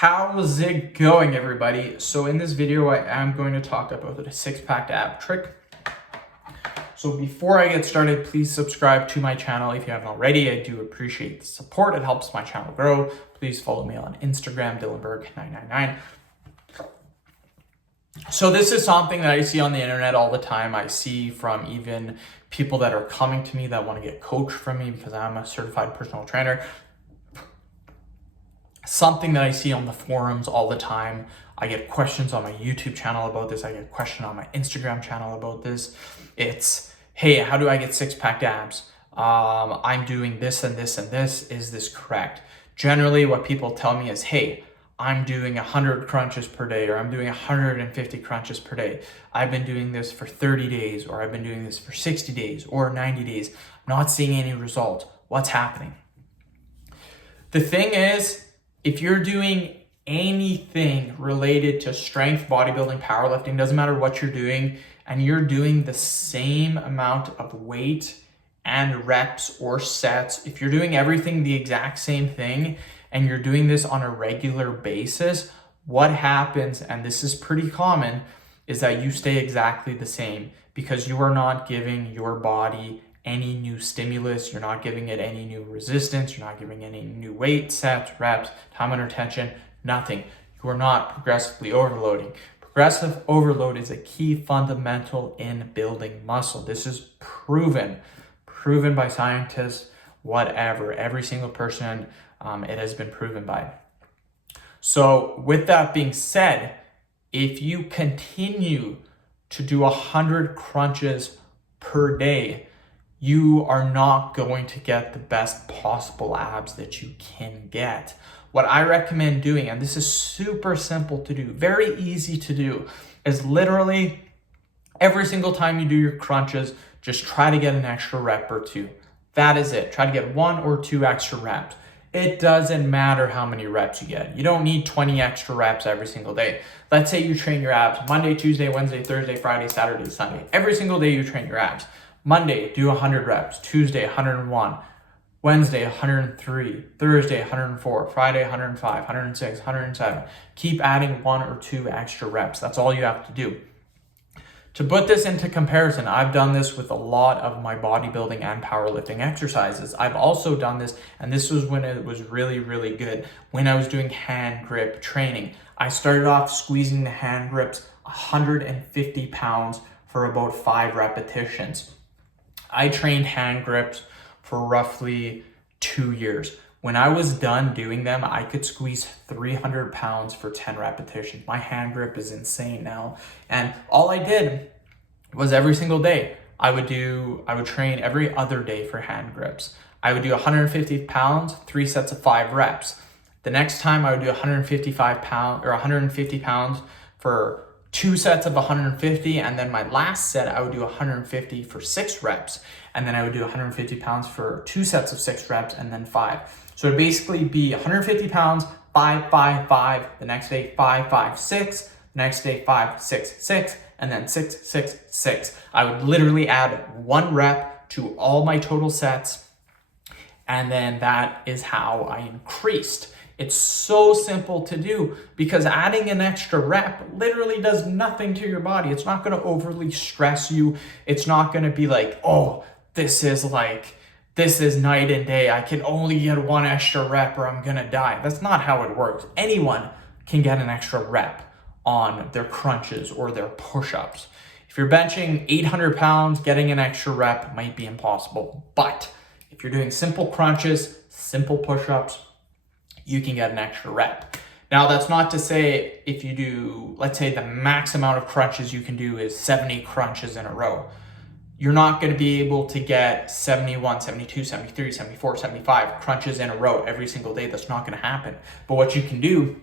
How's it going, everybody? So in this video, I am going to talk about a six-pack ab trick. So before I get started, please subscribe to my channel if you haven't already. I do appreciate the support. It helps my channel grow. Please follow me on Instagram, Dylanberg999. So this is something that I see on the internet all the time. I see from even people that are coming to me that want to get coached from me because I'm a certified personal trainer. Something that I see on the forums all the time. I get questions on my YouTube channel about this. I get questions on my Instagram channel about this. It's, hey, how do I get six-pack abs? I'm doing this and this and this. Is this correct? Generally, what people tell me is, hey, I'm doing 100 crunches per day, or I'm doing 150 crunches per day. I've been doing this for 30 days, or I've been doing this for 60 days or 90 days. I'm not seeing any results. What's happening? The thing is, if you're doing anything related to strength, bodybuilding, powerlifting, doesn't matter what you're doing, and you're doing the same amount of weight and reps or sets, if you're doing everything the exact same thing and you're doing this on a regular basis, what happens, and this is pretty common, is that you stay exactly the same because you are not giving your body any new stimulus, you're not giving it any new resistance, you're not giving any new weight, sets, reps, time under tension, nothing. You are not progressively overloading. Progressive overload is a key fundamental in building muscle. This is proven by scientists, whatever. Every single person it has been proven by. So with that being said, if you continue to do 100 crunches per day, you are not going to get the best possible abs that you can get. What I recommend doing, and this is super simple to do, very easy to do, is literally every single time you do your crunches, just try to get an extra rep or two. That is it. Try to get 1 or 2 extra reps. It doesn't matter how many reps you get. You don't need 20 extra reps every single day. Let's say you train your abs Monday, Tuesday, Wednesday, Thursday, Friday, Saturday, Sunday. Every single day you train your abs. Monday, do 100 reps. Tuesday, 101. Wednesday, 103. Thursday, 104. Friday, 105, 106, 107. Keep adding 1 or 2 extra reps. That's all you have to do. To put this into comparison, I've done this with a lot of my bodybuilding and powerlifting exercises. I've also done this, and this was when it was really, really good, when I was doing hand grip training. I started off squeezing the hand grips 150 pounds for about 5 repetitions. I trained hand grips for roughly 2 years. When I was done doing them, I could squeeze 300 pounds for 10 repetitions. My hand grip is insane now. And all I did was every single day, I would train every other day for hand grips. I would do 150 pounds, 3 sets of 5 reps. The next time I would do 155 pounds or 150 pounds for 2 sets of 150, and then my last set I would do 150 for 6 reps, and then I would do 150 pounds for 2 sets of 6 reps, and then 5. So it'd basically be 150 pounds, 5, 5, 5, the next day 5, 5, 6, the next day 5, 6, 6, and then 6, 6, 6. I would literally add 1 rep to all my total sets, and then that is how I increased. It's so simple to do because adding an extra rep literally does nothing to your body. It's not going to overly stress you. It's not going to be like, oh, this is night and day. I can only get 1 extra rep or I'm going to die. That's not how it works. Anyone can get an extra rep on their crunches or their push-ups. If you're benching 800 pounds, getting an extra rep might be impossible. But if you're doing simple crunches, simple push-ups, you can get an extra rep. Now, that's not to say if you do, let's say the max amount of crunches you can do is 70 crunches in a row. You're not going to be able to get 71, 72, 73, 74, 75 crunches in a row every single day. That's not going to happen. But what you can do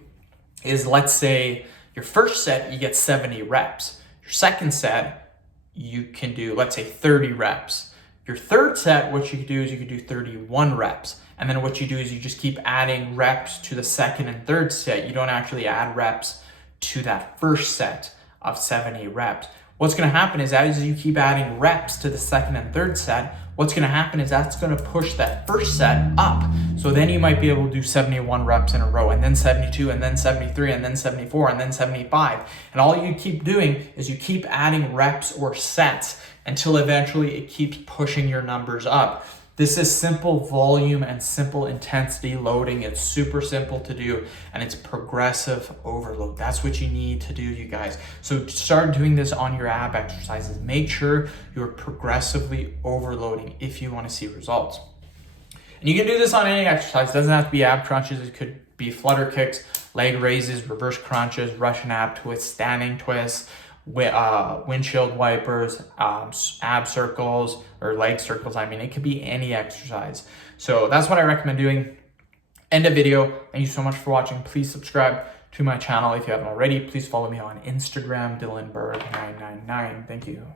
is, let's say your first set, you get 70 reps. Your second set, you can do, let's say 30 reps. Your third set, what you could do is you could do 31 reps. And then what you do is you just keep adding reps to the second and third set. You don't actually add reps to that first set of 70 reps. What's going to happen is as you keep adding reps to the second and third set, what's going to happen is that's going to push that first set up. So then you might be able to do 71 reps in a row, and then 72, and then 73, and then 74, and then 75. And all you keep doing is you keep adding reps or sets until eventually it keeps pushing your numbers up. This is simple volume and simple intensity loading. It's super simple to do, and it's progressive overload. That's what you need to do, you guys. So start doing this on your ab exercises. Make sure you're progressively overloading if you want to see results. And you can do this on any exercise. It doesn't have to be ab crunches. It could be flutter kicks, leg raises, reverse crunches, Russian ab twists, standing twists, windshield wipers, ab circles or leg circles. I mean, it could be any exercise. So that's what I recommend doing. End of video. Thank you so much for watching. Please subscribe to my channel if you haven't already. Please follow me on Instagram, DylanBerg999. Thank you.